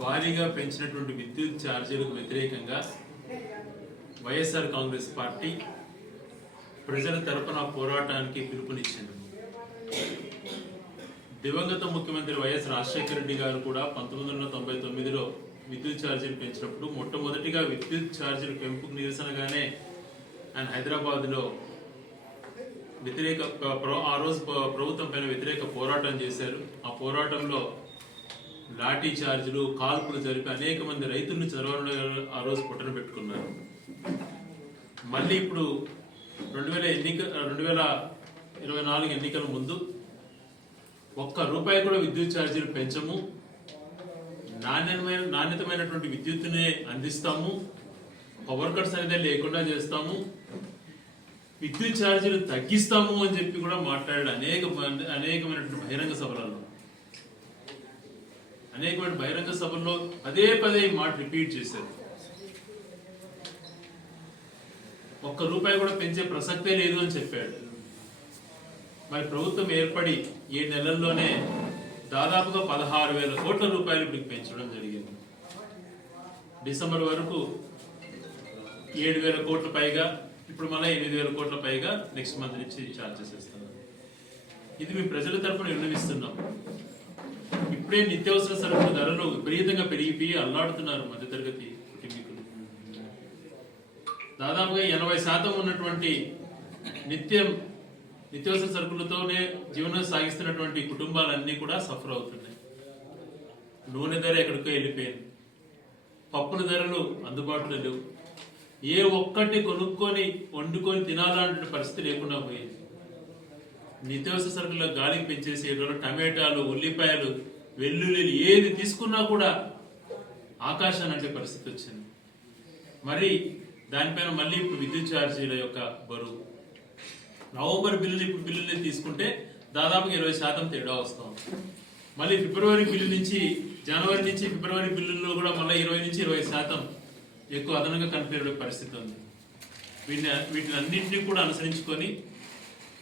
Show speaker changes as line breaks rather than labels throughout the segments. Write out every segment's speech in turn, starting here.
భారీగా పెంచినటువంటి విద్యుత్ ఛార్జీలకు వ్యతిరేకంగా వైఎస్ఆర్ కాంగ్రెస్ పార్టీ ప్రజల తరపున పోరాటానికి పిలుపునిచ్చింది. దివంగత ముఖ్యమంత్రి వైఎస్ రాజశేఖర రెడ్డి గారు కూడా పంతొమ్మిది వందల తొంభై తొమ్మిదిలో విద్యుత్ ఛార్జీలు పెంచినప్పుడు మొట్టమొదటిగా విద్యుత్ ఛార్జీల పెంపుకు నిరసనగానే ఆయన హైదరాబాద్లో వ్యతిరేక ప్ర- ఆ రోజు ప్రభుత్వం పైన వ్యతిరేక పోరాటం చేశారు. ఆ పోరాటంలో లాఠీ చార్జీలు కాల్పులు జరిపి అనేక మంది రైతులను చదవడం ఆ రోజు పుట్టన పెట్టుకున్నారు. మళ్ళీ ఇప్పుడు రెండు వేల ఎన్నిక రెండు వేల ఇరవై నాలుగు ఎన్నికల ముందు ఒక్క రూపాయి కూడా విద్యుత్ ఛార్జీలు పెంచము. నాణ్యమైన నాణ్యతమైనటువంటి విద్యుత్తునే అందిస్తాము. పవర్ కట్స్ అనేది లేకుండా చేస్తాము. విద్యుత్ ఛార్జీలు తగ్గిస్తాము అని చెప్పి కూడా మాట్లాడాడు అనేక మంది- అనేకమైనటువంటి బహిరంగ సభలలో. అనేకమైన బహిరంగ సభల్లో పదే పదే మాట రిపీట్ చేశారు. ఒక్క రూపాయి కూడా పెంచే ప్రసక్తే లేదు అని చెప్పాడు. మరి ప్రభుత్వం ఏర్పడి ఏడు నెలల్లోనే దాదాపుగా పదహారు వేల కోట్ల రూపాయలు ఇప్పుడు పెంచడం జరిగింది. డిసెంబర్ వరకు ఏడు వేల కోట్ల పైగా ఇప్పుడు మళ్ళీ ఎనిమిది వేల కోట్ల పైగా నెక్స్ట్ మంత్ నుంచి ఛార్జెస్ ఇస్తున్నారు ఇది మీ ప్రజల తరపున విన్నవిస్తున్నాం. ఇప్పుడే నిత్యావసర సరుకుల ధరలు విపరీతంగా పెరిగిపోయి అల్లాడుతున్నారు మధ్యతరగతి కుటుంబీకులు దాదాపుగా ఎనభై శాతం ఉన్నటువంటి నిత్యం నిత్యావసర సరుకులతోనే జీవనం సాగిస్తున్నటువంటి కుటుంబాలన్నీ కూడా సఫర్ అవుతున్నాయి. నూనె ధర ఎక్కడికో వెళ్ళిపోయింది. పప్పుల ధరలు అందుబాటులో లేవు. ఏ ఒక్కటి కొనుక్కొని వండుకొని తినాలనే పరిస్థితి లేకుండా పోయింది. నిత్యావసర సరుకుల్లో గాలికి పెంచేసి టమాటాలు ఉల్లిపాయలు వెల్లుల్లి ఏది తీసుకున్నా కూడా ఆకాశాన్ని అంటే పరిస్థితి వచ్చింది. మరి దానిపైన మళ్ళీ ఇప్పుడు విద్యుత్ ఛార్జీల యొక్క బరువు. నవంబర్ బిల్లులు ఇప్పుడు బిల్లుని తీసుకుంటే దాదాపుగా ఇరవై శాతం తేడా వస్తాం మళ్ళీ ఫిబ్రవరి బిల్లు నుంచి జనవరి నుంచి ఫిబ్రవరి బిల్లుల్లో కూడా మళ్ళీ ఇరవై నుంచి ఇరవై శాతం ఎక్కువ అదనంగా కనిపించే పరిస్థితి ఉంది. వీటిని వీటిని అన్నింటినీ కూడా అనుసరించుకొని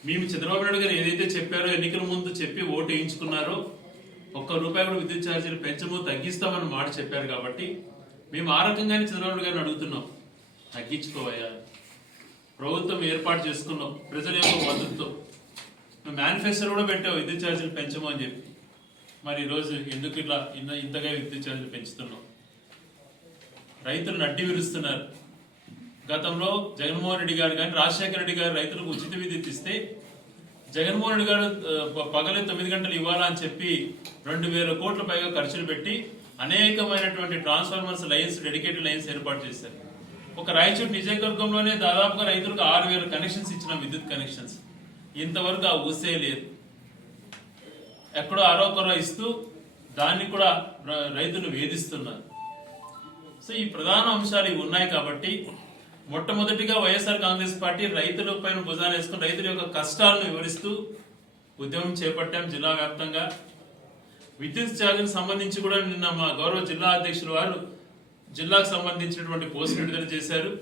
మేము చంద్రబాబు నాయుడు గారు ఏదైతే చెప్పారో ఎన్నికల ముందు చెప్పి ఓటు వేయించుకున్నారో ఒక్క రూపాయి కూడా విద్యుత్ ఛార్జీలు పెంచము తగ్గిస్తామని మాట చెప్పారు కాబట్టి మేము ఆ రకంగానే చంద్రబాబు గారిని అడుగుతున్నాం. తగ్గించుకోవయ్యా. ప్రభుత్వం ఏర్పాటు చేసుకున్నాం. ప్రజల యొక్క మద్దతుతో. మేనిఫెస్టో కూడా పెట్టావు విద్యుత్ ఛార్జీలు పెంచము అని చెప్పి. మరి ఈరోజు ఎందుకు ఇట్లా ఇంత ఇంతగా విద్యుత్ ఛార్జీలు పెంచుతున్నాం? రైతులు నడ్డి విరుస్తున్నారు. గతంలో జగన్మోహన్ రెడ్డి గారు కానీ రాజశేఖర రెడ్డి గారు రైతులకు ఉచిత విద్యుత్ ఇస్తే జగన్మోహన్ రెడ్డి గారు ఆ, తొమ్మిది గంటలు ఇవ్వాలా అని చెప్పి రెండు వేల కోట్ల పైగా ఖర్చులు పెట్టి అనేకమైనటువంటి ట్రాన్స్ఫార్మర్స్ లైన్స్ డెడికేటెడ్ లైన్స్ ఏర్పాటు చేశారు. ఒక రాయచూరు నియోజకవర్గంలోనే దాదాపుగా రైతులకు ఆరు వేల కనెక్షన్స్ ఇచ్చిన విద్యుత్ కనెక్షన్స్. ఇంతవరకు ఆ ఊసే లేదు. ఎక్కడో ఆరోకర ఇస్తూ దాన్ని కూడా రైతులు వేధిస్తున్నారు. సో ఈ ప్రధాన అంశాలు ఇవి ఉన్నాయి కాబట్టి మొట్టమొదటిగా వైఎస్ఆర్ కాంగ్రెస్ పార్టీ రైతుల పైన భుజాలు వేసుకుని రైతుల యొక్క కష్టాలను వివరిస్తూ ఉద్యమం చేపట్టాం జిల్లా వ్యాప్తంగా. విద్యుత్ ఛార్జీకి సంబంధించి కూడా నిన్న మా గౌరవ జిల్లా అధ్యక్షులు వారు జిల్లాకు సంబంధించినటువంటి పోస్ట్ విడుదల చేశారు.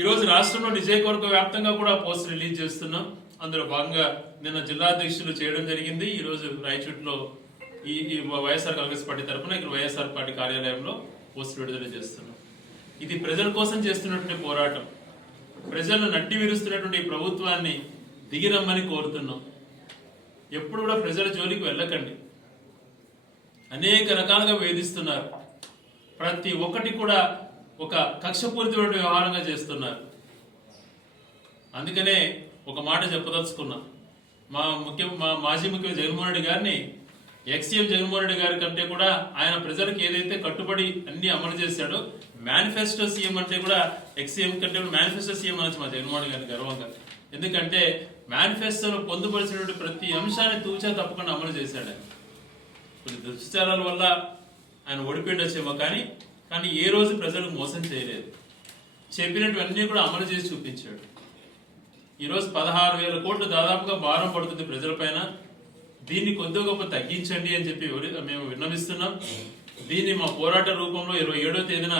ఈరోజు రాష్ట్రంలో నిజయకవర్గ వ్యాప్తంగా కూడా పోస్ట్ రిలీజ్ చేస్తున్నాం. అందులో భాగంగా నిన్న జిల్లా అధ్యక్షులు చేయడం జరిగింది. ఈరోజు రాయచూట్లో ఈ ఈ వైఎస్ఆర్ కాంగ్రెస్ పార్టీ తరఫున ఇక్కడ వైఎస్ఆర్ పార్టీ కార్యాలయంలో పోస్టు విడుదల చేస్తున్నాం ఇది ప్రజల కోసం చేస్తున్నటువంటి పోరాటం. ప్రజలను నట్టి విరుస్తున్నటువంటి ఈ ప్రభుత్వాన్ని దిగిరమ్మని కోరుతున్నాం. ఎప్పుడు కూడా ప్రజల జోలికి వెళ్ళకండి. అనేక రకాలుగా వేధిస్తున్నారు. ప్రతి ఒక్కటి కూడా ఒక కక్షపూరితమైన వ్యవహారంగా చేస్తున్నారు. అందుకనే ఒక మాట చెప్పదలుచుకున్నా. మా ముఖ్య మా మాజీ ముఖ్యమంత్రి జగన్మోహన్ రెడ్డి గారిని ఎక్స్ఎం జగన్మోహన్ రెడ్డి గారి కంటే కూడా ఆయన ప్రజలకు ఏదైతే కట్టుబడి అన్ని అమలు చేశాడో మేనిఫెస్టో సీఎం అంటే కూడా ఎక్స్ఎం కంటే మేనిఫెస్టో సీఎం అనొచ్చు మా జగన్మోహన్ రెడ్డి గారిని గర్వంగా. ఎందుకంటే మేనిఫెస్టోలో పొందుపరిచినటువంటి ప్రతి అంశాన్ని తూచా తప్పకుండా అమలు చేశాడు. ఆయన కొన్ని దుష్చారాల వల్ల ఆయన ఓడిపోయిండొచ్చేమో కానీ కానీ ఏ రోజు ప్రజలకు మోసం చేయలేదు. చెప్పినటువన్నీ కూడా అమలు చేసి చూపించాడు. ఈరోజు పదహారు వేల కోట్లు దాదాపుగా భారం పడుతుంది ప్రజలపైన దీన్ని కొద్ది గొప్ప తగ్గించండి అని చెప్పి మేము విన్నవిస్తున్నాం. దీన్ని మా పోరాట రూపంలో ఇరవై ఏడో తేదీన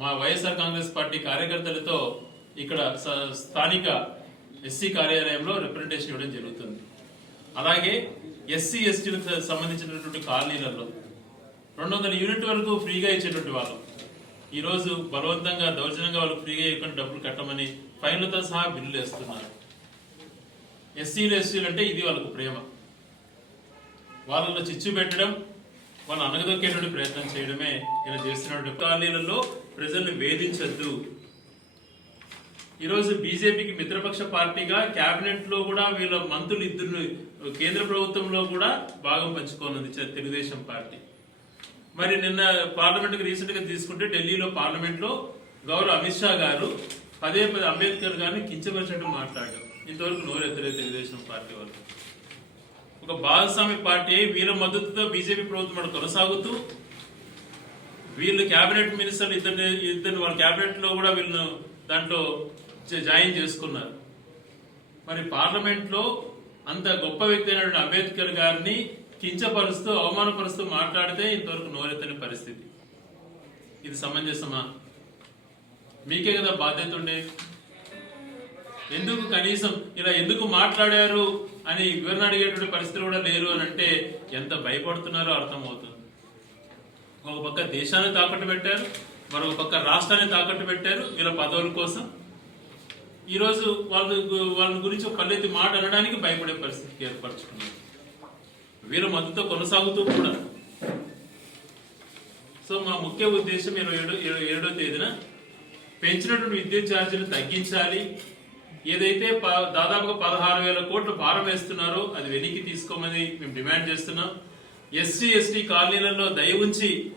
మా వైఎస్ఆర్ కాంగ్రెస్ పార్టీ కార్యకర్తలతో ఇక్కడ స్థానిక ఎస్సీ కార్యాలయంలో రిప్రజెంటేషన్ ఇవ్వడం జరుగుతుంది. అలాగే ఎస్సీ ఎస్టీలకు సంబంధించినటువంటి కాలనీలలో రెండు వందల యూనిట్ వరకు ఫ్రీగా ఇచ్చేటువంటి వాళ్ళు. ఈరోజు బలవంతంగా దౌర్జన్యంగా వాళ్ళు ఫ్రీగా ఇవ్వకుండా డబ్బులు కట్టమని ఫైన్లతో సహా బిల్లులు వేస్తున్నారు. ఎస్సీలు ఎస్టీలు అంటే ఇది వాళ్ళకు ప్రేమ. వాళ్ళలో చిచ్చు పెట్టడం వాళ్ళు అనగదొక్కేటువంటి ప్రయత్నం చేయడమే ఇలా చేస్తున్నటువంటి కాలనీలలో ప్రజల్ని వేధించద్దు. ఈరోజు బీజేపీకి మిత్రపక్ష పార్టీగా క్యాబినెట్లో కూడా వీళ్ళ మంత్రులు ఇద్దరు కేంద్ర ప్రభుత్వంలో కూడా భాగం పంచుకోనుంది తెలుగుదేశం పార్టీ. మరి నిన్న పార్లమెంట్కి రీసెంట్గా తీసుకుంటే ఢిల్లీలో పార్లమెంట్లో గౌరవ అమిత్ షా గారు పదే పదే అంబేద్కర్ గారిని కించపరిచినట్టు మాట్లాడారు. ఇంతవరకు నోరెత్తలే తెలుగుదేశం పార్టీ వాళ్ళు. ఒక భాగస్వామి పార్టీ వీళ్ళ మద్దతుతో బీజేపీ ప్రభుత్వం అక్కడ కొనసాగుతూ వీళ్ళు కేబినెట్ మినిస్టర్లు ఇద్దరు ఇద్దరు వాళ్ళ క్యాబినెట్లో కూడా వీళ్ళను దాంట్లో జాయిన్ చేసుకున్నారు. మరి పార్లమెంట్లో అంత గొప్ప వ్యక్తి అయినటువంటి అంబేద్కర్ గారిని కించపరుస్తూ అవమానపరుస్తూ మాట్లాడితే ఇంతవరకు నోరెత్తని పరిస్థితి. ఇది సమంజసమా? మీకే కదా బాధ్యత ఉండే. ఎందుకు కనీసం ఇలా ఎందుకు మాట్లాడారు అని వివరణ అడిగేటువంటి పరిస్థితి కూడా లేరు అని అంటే ఎంత భయపడుతున్నారో అర్థమవుతుంది. ఒక పక్క దేశాన్ని తాకట్టు పెట్టారు మరొక పక్క రాష్ట్రాన్ని తాకట్టు పెట్టారు వీళ్ళ పదవుల కోసం. ఈరోజు వాళ్ళ వాళ్ళ గురించి ఒక పల్లెత్తి మాట అనడానికి భయపడే పరిస్థితికి ఏర్పరచుకున్నారు. వీళ్ళ మద్దతు కొనసాగుతూ కూడా. సో మా ముఖ్య ఉద్దేశం ఇరవై ఏడు ఇరవై ఏడో తేదీన పెంచినటువంటి విద్యుత్ ఛార్జీలు తగ్గించాలి ఏదైతే ప- దాదాపుగా పదహారు వేల కోట్లు భారం వేస్తున్నారో అది వెనక్కి తీసుకోమని మేము డిమాండ్ చేస్తున్నాం. ఎస్సీ ఎస్టీ కాలనీలలో దయ ఉంచి